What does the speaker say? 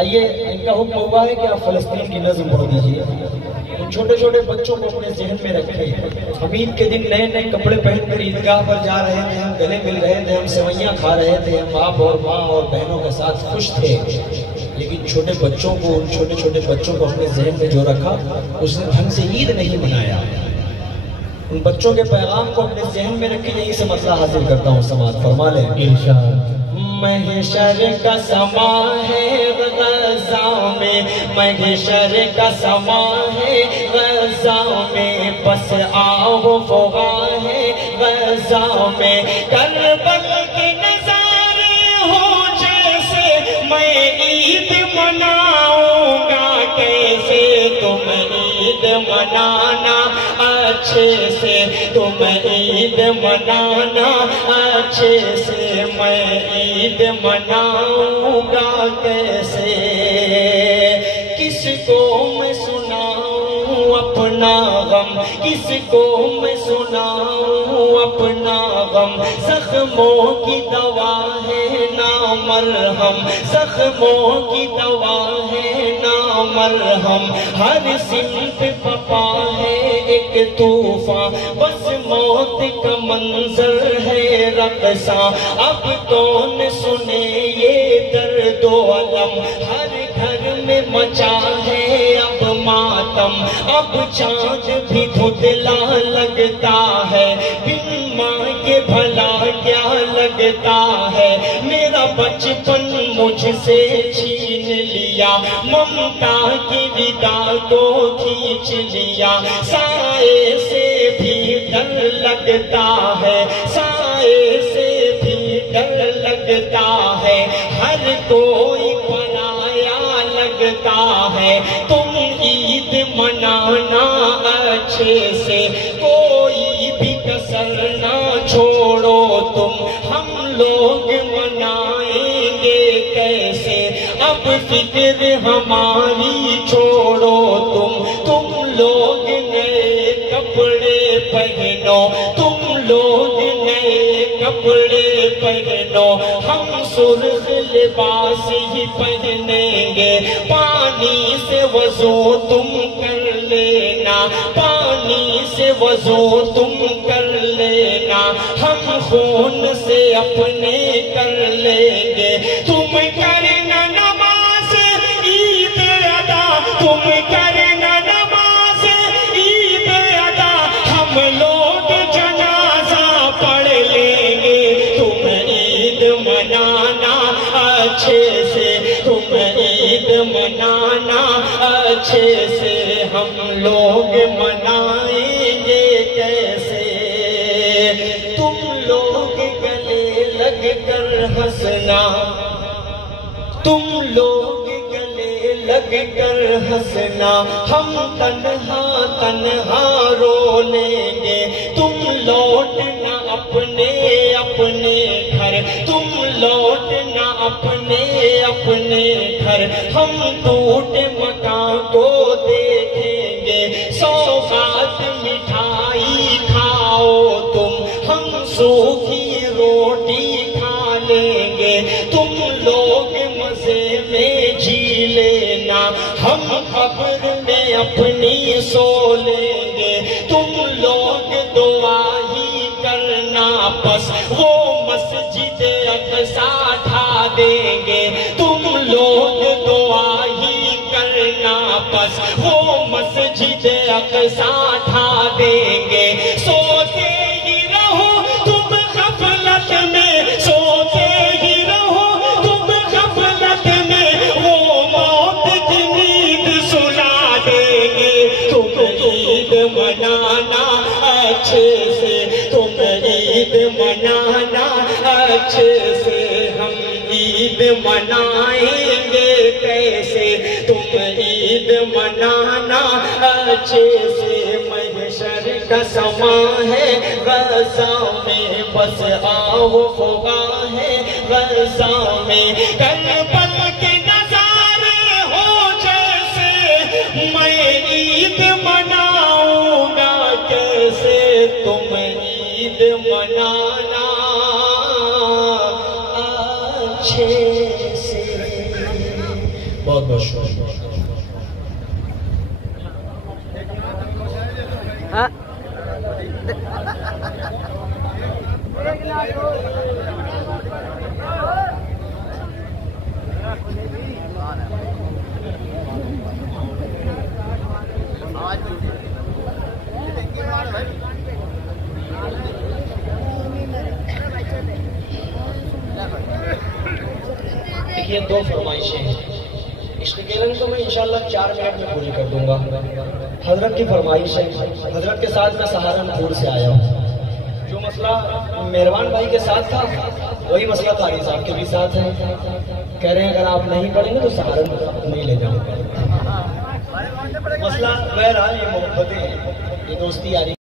آئیے ان کا حکم ہوا ہے کہ آپ فلسطین کی نظم پڑھ دیجیے. ان چھوٹے چھوٹے بچوں کو اپنے ذہن میں رکھیں. ہم عید کے دن نئے نئے کپڑے پہن کر عیدگاہ پر جا رہے تھے, ہم گلے مل رہے تھے, ہم سوئیاں کھا رہے تھے, ہم باپ اور ماں اور بہنوں کے ساتھ خوش تھے. لیکن چھوٹے بچوں کو, ان چھوٹے چھوٹے بچوں کو اپنے ذہن میں جو رکھا, اس نے ڈھنگ سے عید نہیں منایا. ان بچوں کے پیغام کو اپنے ذہن میں رکھیں. یہیں سے مسئلہ حاصل کرتا ہوں. سماعت فرما لیں. ارشاد. محشر کا سما ہے غزہ میں, محشر کا سما ہے غزہ میں, بس آؤ فغاں ہے غزہ میں. کربل کے نظارے ہو جیسے, میں عید مناؤں گا کیسے. تم عید منانا اچھے سے, تم عید منانا اچھے سے, میں عید مناؤں گا کیسے. کس کو میں سناؤں اپنا غم, کس کو میں سناؤں اپنا غم. زخموں کی دوا ہے نا مرہم, زخموں کی دوا ہے نا مرہم. ہر سمت پپا ہے ایک طوفان, بس موت کا منظر ہے رقصاں. اب کون سنے یہ درد و علم, ہر گھر میں مچا ہے اب ماتم. اب چاند بھی دھندلا لگتا ہے, بن ماں کے بھلا کیا لگتا ہے. میرا بچپن مجھ سے چھین لیا, ممتا کی ودا کو کھینچ لیا. سائے سے بھی ڈر لگتا ہے, سائے سے بھی ڈر لگتا ہے. ہر کوئی پرایا لگتا ہے. تم عید منانا اچھے سے, کوئی بھی کسر نہ چھوڑو تم. ہم لوگ منائیں گے کیسے, اب فکر ہماری چھوڑو تم. تم لوگ نئے کپڑے پہنو, تم لوگ نئے کپڑے پہنو. ہم سرخ لباس ہی پہنیں گے. پانی سے وضو تم کر لینا, پانی سے وضو تم کر لینا. ہم خون سے اپنے کر لیں گے. تم کرنا نماز عید ادا, تم کرنا نماز عید ادا. ہم لوگ جنازہ پڑھ لیں گے. تم عید منانا اچھے سے, تم عید منانا اچھے سے. ہم لوگ منائیں گے کیسے. تم لوگ گلے لگ کر ہنسنا, تم لوگ گلے لگ کر ہنسنا. ہم تنہا تنہا رو لیں گے. تم لوٹنا اپنے اپنے گھر, تم لوٹنا اپنے اپنے گھر. ہم ٹوٹے مکان کو دیکھیں گے. سوغات مٹھائی کھاؤ تم, ہم سوکھی روٹی کھا لیں گے. تم لوگ مزے میں جی لینا, ہم قبر میں اپنی سو لیں گے. تم لوگ دعا ہی کرنا, بس وہ مسجد اقصیٰ ڈھا دیں گے. تم لوگ دعا ہی کرنا, بس وہ مسجد اقصیٰ ڈھا دیں گے. سوتے ہی رہو تم غفلت میں, سوتے ہی رہو تم غفلت میں. وہ موت کی نیند سلا دیں گے. تم عید منانا اچھے سے, تم عید منانا اچھے سے. ہم عید منائیں گے کیسے, تم عید منانا اچھے سے. محشر کا سما ہے غزہ میں, بس آؤ فغاں ہے غزہ میں. کربل کے نظارے ہو جیسے, میں عید مناؤں گا کیسے. تم عید منانا اچھے سے. بہت بہت شکریہ. دیکھیے 2 فرمائشیں ہیں. اشتغالن کو میں انشاءاللہ 4 منٹ میں پوری کر دوں گا. حضرت کی فرمائش ہے. حضرت کے ساتھ میں سہارنپور سے آیا ہوں. جو مسئلہ مہربان بھائی کے ساتھ تھا وہی مسئلہ قاری صاحب کے بھی ساتھ ہے. کہہ رہے ہیں اگر آپ نہیں پڑھیں گے تو سہارنپور نہیں لے جاؤں گا. مسئلہ بہرحال یہ محبتیں ہیں، یہ دوستی یاری